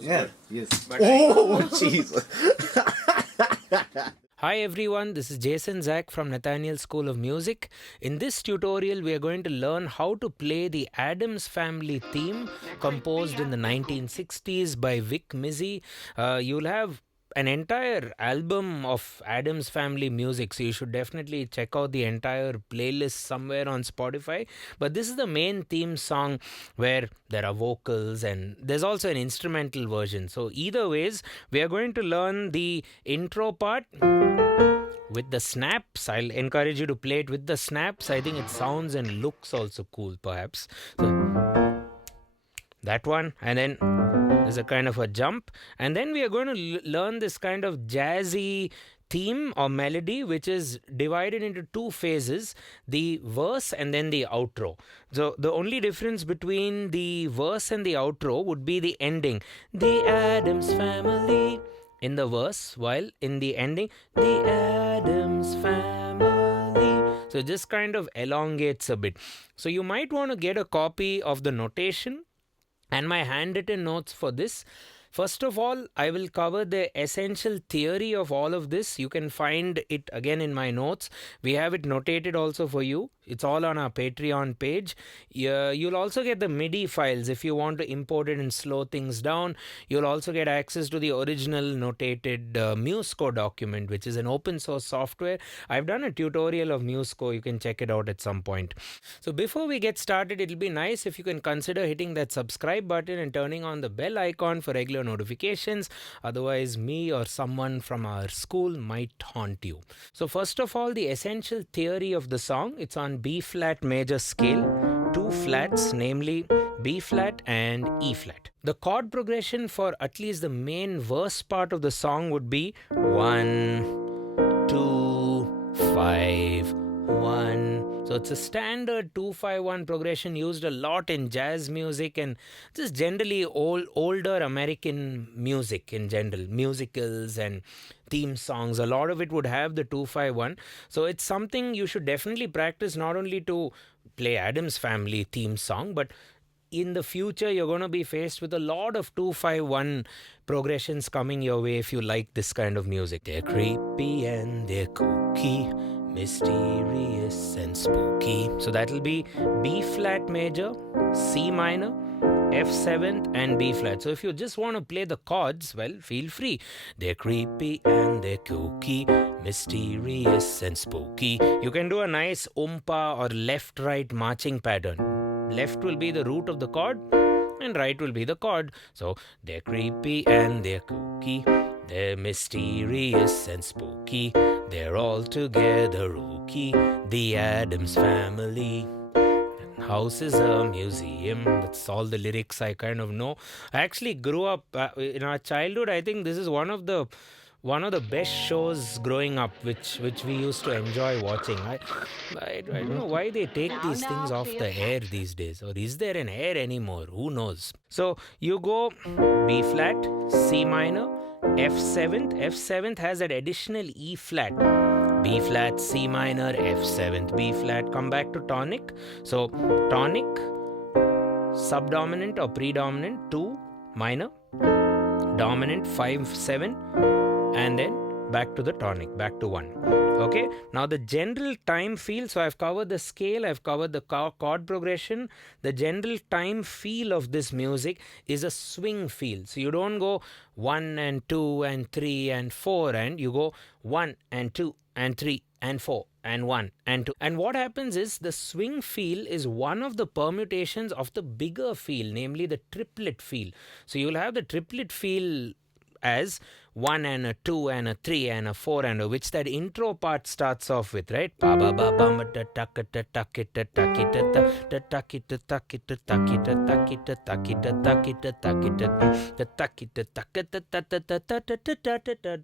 Yeah, yes. But Oh, jeez. Hi everyone, this is Jason Zach from Nathaniel School of Music. In this tutorial, we are going to learn how to play the Addams Family theme composed in the 1960s by Vic Mizzy. You'll have an entire album of Addams Family music, so you should definitely check out the entire playlist somewhere on Spotify. But this is the main theme song where there are vocals and there's also an instrumental version. So, either ways, we are going to learn the intro part with the snaps. I'll encourage you to play it with the snaps. I think it sounds and looks also cool, perhaps. So that one, and then there's a kind of a jump, and then we are going to learn this kind of jazzy theme or melody which is divided into two phases, the verse and then the outro. So the only difference between the verse and the outro would be the ending, the Addams Family, in the verse, while in the ending, the Addams Family. So it just kind of elongates a bit. So you might want to get a copy of the notation and my handwritten notes for this. First of all, I will cover the essential theory of all of this. You can find it again in my notes. We have it notated also for you. It's all on our Patreon page. You'll also get the MIDI files if you want to import it and slow things down. You'll also get access to the original notated MuseScore document, which is an open source software. I've done a tutorial of MuseScore. You can check it out at some point. So before we get started, it'll be nice if you can consider hitting that subscribe button and turning on the bell icon for regular notifications. Otherwise, me or someone from our school might haunt you. So first of all, the essential theory of the song, it's on B flat major scale, two flats, namely B flat and E flat. The chord progression for at least the main verse part of the song would be 1, 2, 5, 1. So it's a standard 2-5-1 progression used a lot in jazz music and just generally older American music in general, musicals and theme songs. A lot of it would have the 2-5-1. So it's something you should definitely practice, not only to play Addams Family theme song, but in the future you're going to be faced with a lot of 2-5-1 progressions coming your way if you like this kind of music. They're creepy and they're kooky, mysterious and spooky. So that'll be B flat major, C minor, F7th and B flat. So if you just want to play the chords, well, feel free. They're creepy and they're kooky, mysterious and spooky. You can do a nice umpa or left right marching pattern. Left will be the root of the chord and right will be the chord. So they're creepy and they're kooky, they're mysterious and spooky, they're all together rookie, the Addams Family. House is a museum. That's all the lyrics I kind of know. I actually grew up in our childhood. I think this is one of the best shows growing up, which we used to enjoy watching. I don't know why they take these things off the air these days, or is there an air anymore? Who knows? So you go B flat, C minor, F7th. F7th has that additional E flat. B flat, C minor, F7th, B flat. Come back to tonic. So tonic, subdominant or predominant, 2 minor, dominant 5-7, and then back to the tonic, back to 1. Okay, now the general time feel, so I've covered the scale, I've covered the chord progression. The general time feel of this music is a swing feel. So you don't go 1 and 2 and 3 and 4, and you go 1 and 2 and 3 and 4 and 1 and 2. And what happens is the swing feel is one of the permutations of the bigger feel, namely the triplet feel. So you'll have the triplet feel as 1 and a 2 and a 3 and a 4 and a, which that intro part starts off with, right? Ba ba ba ba ma da ta ka ta ta ki ta ta ki ta ta ta ta ki ta ta ki ta ta ki ta ta ki ta ta ki ta ta ki ta ta ki ta ta ki ta ta ka ta ta ta ta ta ta ta ta ta.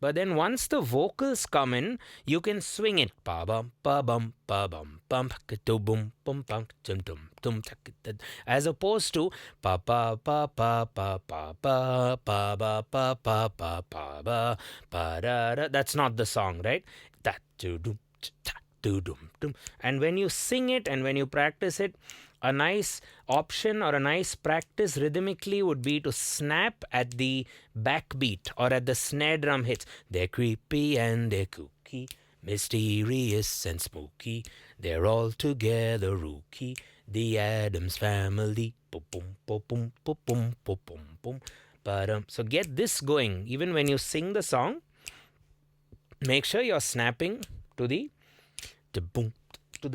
But then once the vocals come in, you can swing it. Ba bum ba bum ba bum bum ka to boom bum bum tum tum tum ta ki ta, as opposed to pa pa pa pa pa pa pa pa pa pa pa pa pa ba pa da da. That's not the song, right? Ta do dum ta do dum dum. And when you sing it and when you practice it, a nice option or a nice practice rhythmically would be to snap at the backbeat or at the snare drum hits. They're creepy and they're kooky, mysterious and spooky. They're all together rookie. The Addams Family. Boom, boom, boom, boom, boom, boom, boom, boom, boom. So get this going. Even when you sing the song, make sure you're snapping to the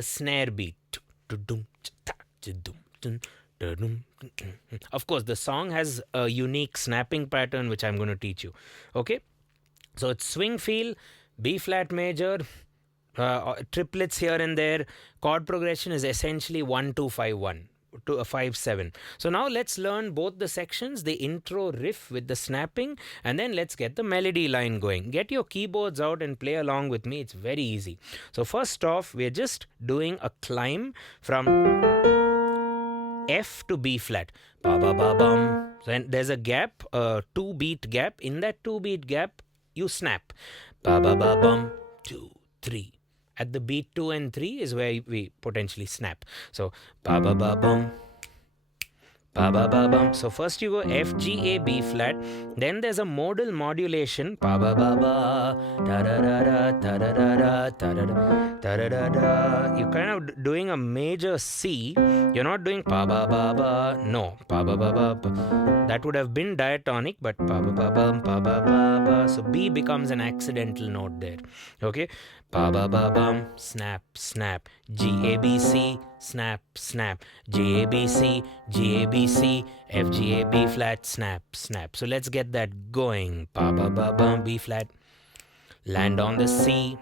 snare beat. Of course, the song has a unique snapping pattern which I'm going to teach you. Okay, so it's swing feel, B flat major, triplets here and there. Chord progression is essentially 1-2-5-1 to a 5-7. So now let's learn both the sections, the intro riff with the snapping, and then let's get the melody line going. Get your keyboards out and play along with me. It's very easy. So first off, we're just doing a climb from F to B flat. Ba ba ba bum. Then there's a gap, a 2-beat gap. In that 2-beat gap, you snap. Ba ba ba bum. 2, 3. At the beat 2 and 3 is where we potentially snap. So ba ba ba bum, ba ba ba bum. So first you go F G A B flat. Then there's a modal modulation. Ba ba ba ba, da da da da da da da da da da da da. You're kind of doing a major C. You're not doing ba ba ba ba. No, ba ba ba ba. That would have been diatonic, but ba ba ba ba ba ba ba. So B becomes an accidental note there. Okay. Ba ba ba bum, snap, snap. G A B C, snap, snap. G A B C, G A B C, F G A B flat, snap, snap. So let's get that going. Ba ba ba bum, B flat. Land on the C.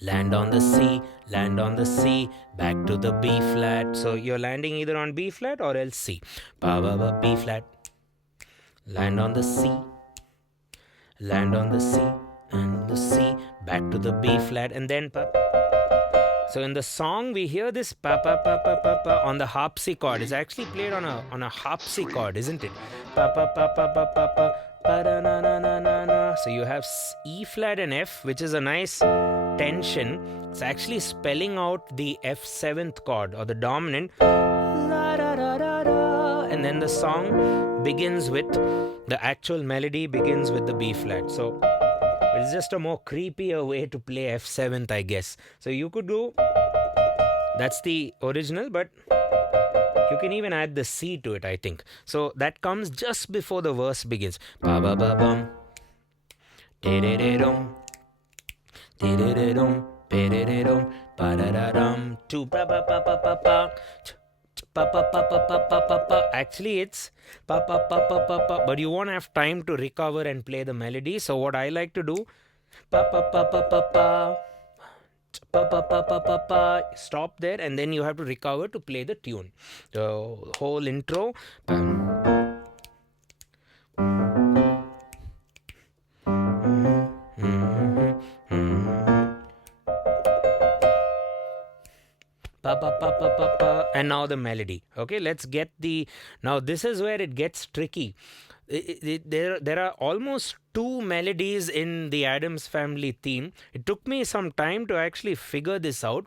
Land on the C, land on the C, back to the B flat. So you're landing either on B flat or else C. Ba ba ba, B flat. Land on the C. Land on the C. And the C, back to the B flat, and then pa. So in the song we hear this pa pa pa pa pa pa on the harpsichord. It's actually played on a harpsichord, isn't it? Pa pa pa pa pa pa pa pa da na na na na na. So you have E flat and F, which is a nice tension. It's actually spelling out the F7th chord or the dominant. La da da da da. And then the song begins with the actual melody begins with the B flat. So it's just a more creepier way to play F7th, I guess. So you could do, that's the original, but you can even add the C to it, I think. So that comes just before the verse begins. Ba ba ba bum, de de de dum, de de de dum, be de de dum, ba da da dum, two ba ba ba ba ba ba. Pa, pa, pa, pa, pa, pa, pa, pa. Actually, it's pa, pa, pa, pa, pa, pa. But you won't have time to recover and play the melody. So what I like to do, pa, pa, pa, pa, pa, pa, pa, pa, pa, pa, pa, pa. Stop there, and then you have to recover to play the tune. The whole intro. Pa, pa, pa, pa, pa, pa. And now the melody. Okay, let's get the. Now this is where it gets tricky. There are almost 2 melodies in the Addams Family theme. It took me some time to actually figure this out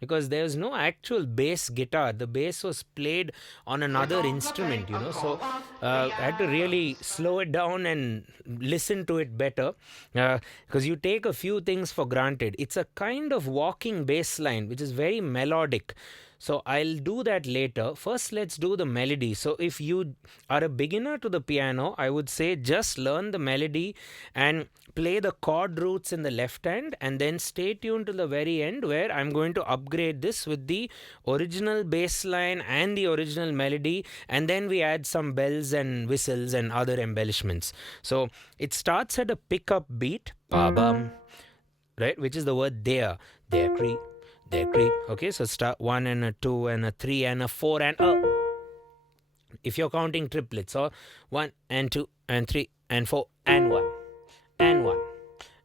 because there's no actual bass guitar. The bass was played on another instrument, so I had to really slow it down and listen to it better because you take a few things for granted. It's a kind of walking bass line which is very melodic. So I'll do that later. First, let's do the melody. So if you are a beginner to the piano, I would say just learn the melody and play the chord roots in the left hand and then stay tuned to the very end where I'm going to upgrade this with the original bass line and the original melody, and then we add some bells and whistles and other embellishments. So it starts at a pickup beat, ba-bum, right, which is the word there, creep. Okay, so start 1 and a 2 and a 3 and a 4 and a. If you're counting triplets, or 1 and 2 and 3 and 4 and 1 and 1.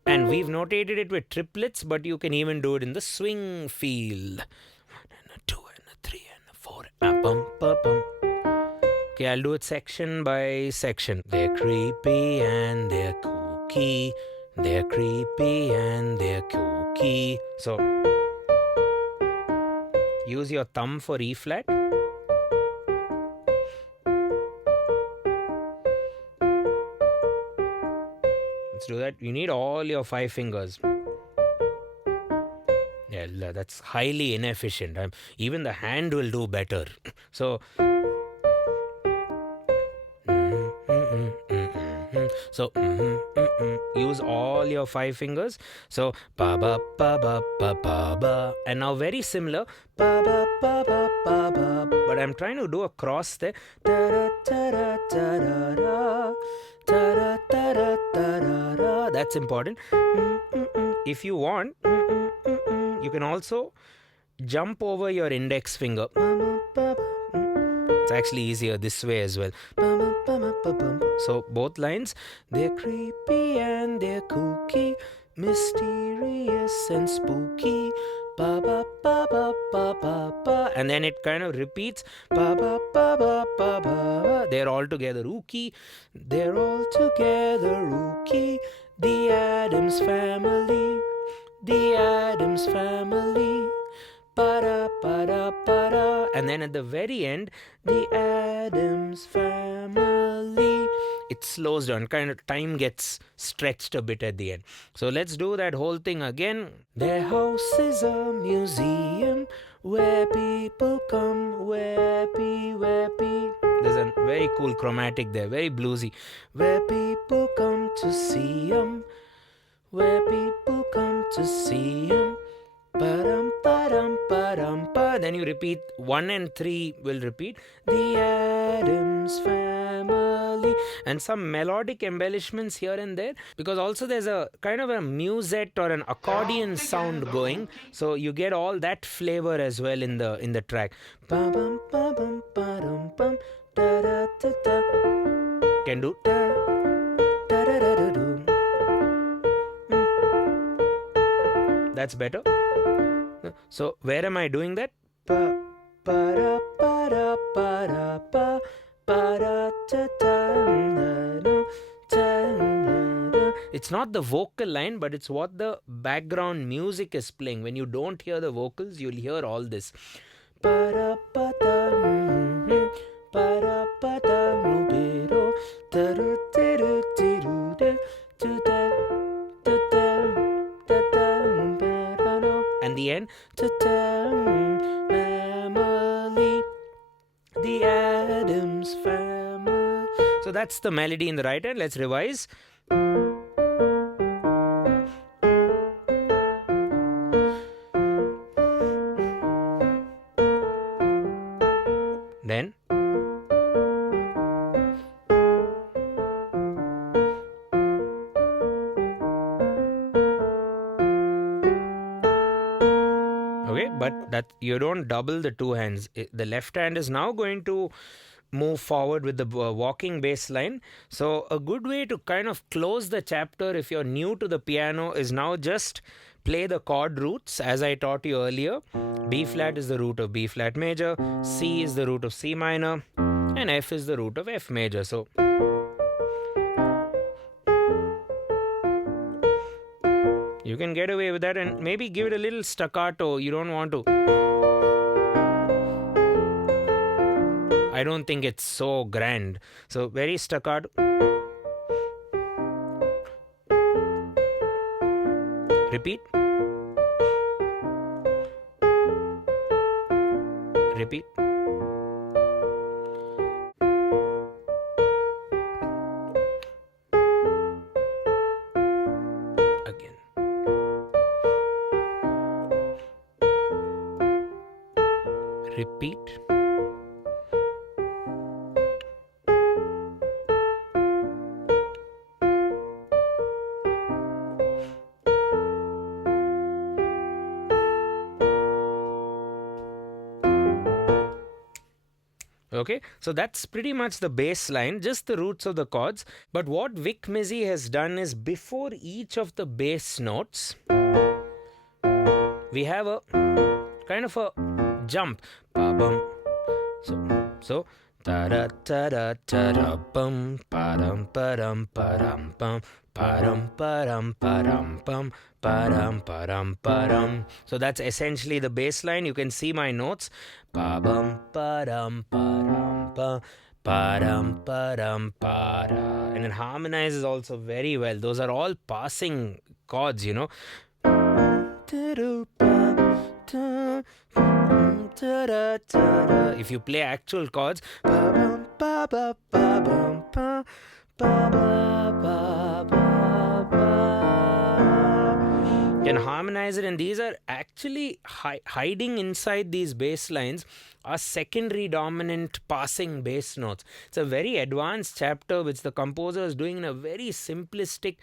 And we've notated it with triplets, but you can even do it in the swing feel. 1 and a 2 and a 3 and a 4 and bum, bum, bum. Okay, I'll do it section by section. They're creepy and they're kooky. They're creepy and they're kooky. So Use your thumb for E flat. Let's do that. You need all your 5 fingers. Yeah, that's highly inefficient. Even the hand will do better. So use all your 5 fingers. So ba ba ba ba ba ba ba, and now very similar, ba ba ba ba ba ba. But I'm trying to do a cross there. Da da da da da da da da da da da da. That's important. If you want, you can also jump over your index finger. It's actually easier this way as well. So both lines, they're creepy and they're kooky, mysterious and spooky. Ba ba ba ba ba ba ba, and then it kind of repeats. Ba ba ba ba ba ba. They're all together ooky. They're all together ooky. The Addams Family. The Addams Family. Para para para, and then at the very end, the Addams Family. It slows down, kind of time gets stretched a bit at the end. So let's do that whole thing again. Their house is a museum where people come, weppy. There's a very cool chromatic there, very bluesy. Where people come to see 'em, where people come to see 'em. Param, param, param, pa. Then you repeat 1 and 3 will repeat. The Addams Family. And some melodic embellishments here and there. Because also there's a kind of a musette or an accordion sound going. So you get all that flavor as well in the track. Can do da da da da do. That's better. So where am I doing that? Pa pa ra pa ra pa ra pa pa ra ta ta da da. It's not the vocal line, but it's what the background music is playing. When you don't hear the vocals, you'll hear all this. Pa ra pa ta pa ra pa ta nu be ro ta ru ti ru ti ru de tu da ta ta ta ta. And the end, family, the Addams Family. So that's the melody in the right hand. Let's revise. Then but that you don't double the two hands. The left hand is now going to move forward with the walking bass line. So a good way to kind of close the chapter if you're new to the piano is now just play the chord roots as I taught you earlier. B flat is the root of B flat major, C is the root of C minor, and F is the root of F major. So you can get away with that and maybe give it a little staccato. You don't want to. I don't think it's so grand. So very staccato. Repeat. Repeat. Repeat. Okay, so that's pretty much the bass line, just the roots of the chords. But what Vic Mizzy has done is before each of the bass notes, we have a kind of a jump. So Ta-da, ta-da, ta-da, bum, pa-dum, pa-dum, pa-dum, bum, pa-dum, pa-dum, pa-dum, bum, pa-dum, pa-dum, pa-dum. So that's essentially the bass line. You can see my notes. Pa-bum, pa-dum, pa-dum, pa, pa-dum, pa-dum, pa-da. And it harmonizes also very well. Those are all passing chords, you know. If you play actual chords, you can harmonize it, and these are actually hiding inside these bass lines are secondary dominant passing bass notes. It's a very advanced chapter which the composer is doing in a very simplistic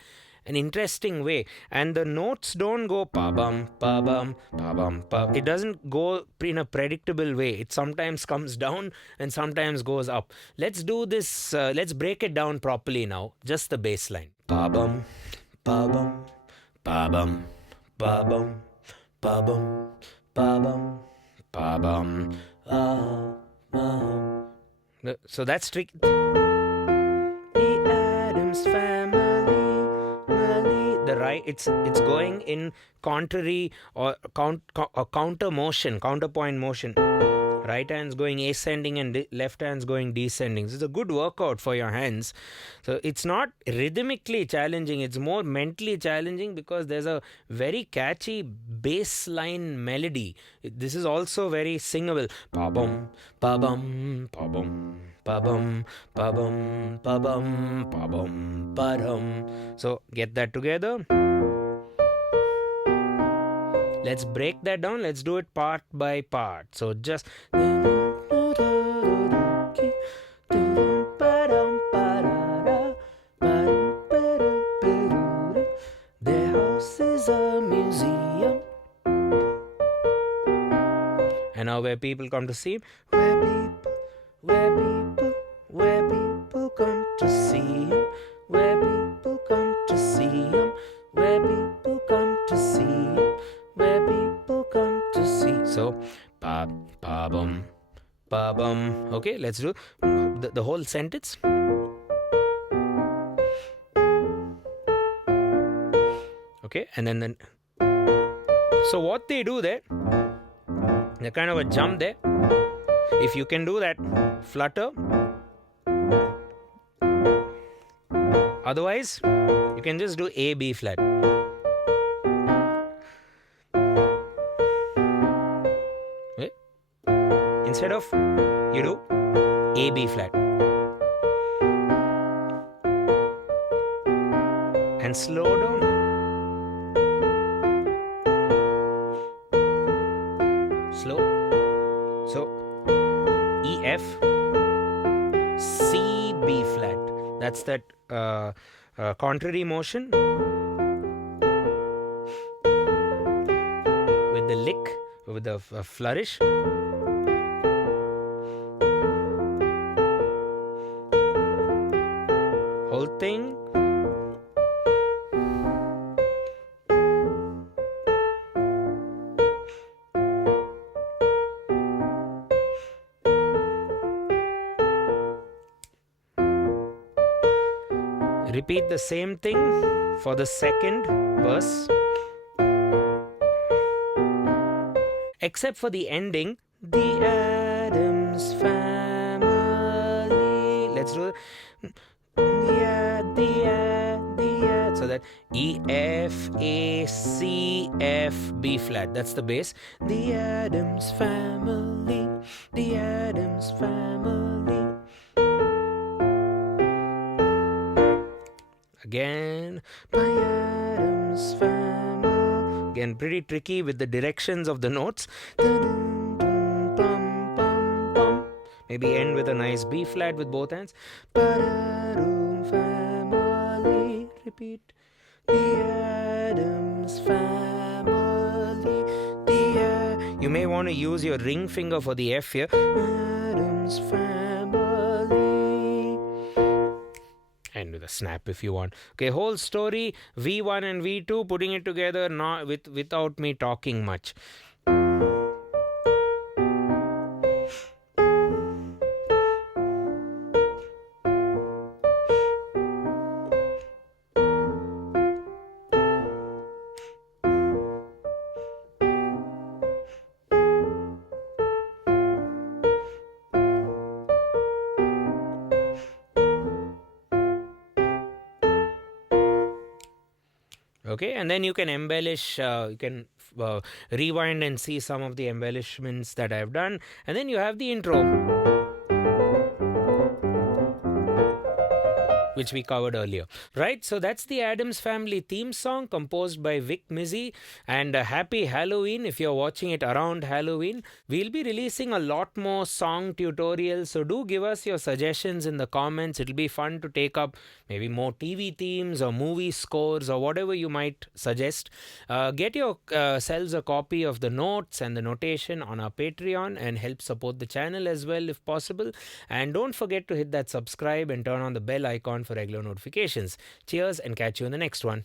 an interesting way, and the notes don't go pa bum pa bum pa bum pa. It doesn't go in a predictable way. It sometimes comes down and sometimes goes up. Let's do this. Let's break it down properly now. Just the bass line. Pa bum pa bum pa bum pa bum pa bum pa bum pa bum. So that's tricky. The Addams Family. The right, it's going in contrary or counter motion, counterpoint motion. Right hand's going ascending and left hand's going descending. This is a good workout for your hands. So it's not rhythmically challenging, it's more mentally challenging because there's a very catchy bass line melody. This is also very singable. Pa bum pa bum pa bum pa bum pa bum pa bum pa bum pa dum. So get that together. Let's break that down. Let's do it part by part. So just their house is a museum. And now where people come to see him, where people come to see him, where people come to see him, where people come to see him, where people come to see. So pa bum pa bum. Okay, let's do the whole sentence. Okay, and then so what they do there, they kind of a jump there. If you can do that, flutter. Otherwise, you can just do A, B flat. Okay? Instead of, you do A, B flat. And slow down. Slow. So, E, F, C, B flat. That's that contrary motion with the lick, with the flourish. Whole thing. Repeat the same thing for the second verse, except for the ending, the Addams Family. Let's do it. So that E, F, A, C, F, B flat. That's the bass. The Addams Family. The Addams Family. Again, my Addams Family. Again, pretty tricky with the directions of the notes. Maybe end with a nice B flat with both hands. Family. Repeat. The Addams Family. You may want to use your ring finger for the F here. Addams Family. And with a snap if you want. Okay, whole story, V1 and V2, putting it together not without me talking much. Without me talking much. Okay, and then you can embellish, you can rewind and see some of the embellishments that I've done. And then you have the intro, which we covered earlier, right? So that's the Addams Family theme song composed by Vic Mizzy. And happy Halloween if you're watching it around Halloween. We'll be releasing a lot more song tutorials, so do give us your suggestions in the comments. It'll be fun to take up maybe more TV themes or movie scores or whatever you might suggest. Get yourselves a copy of the notes and the notation on our Patreon and help support the channel as well if possible. And don't forget to hit that subscribe and turn on the bell icon for regular notifications. Cheers and catch you in the next one.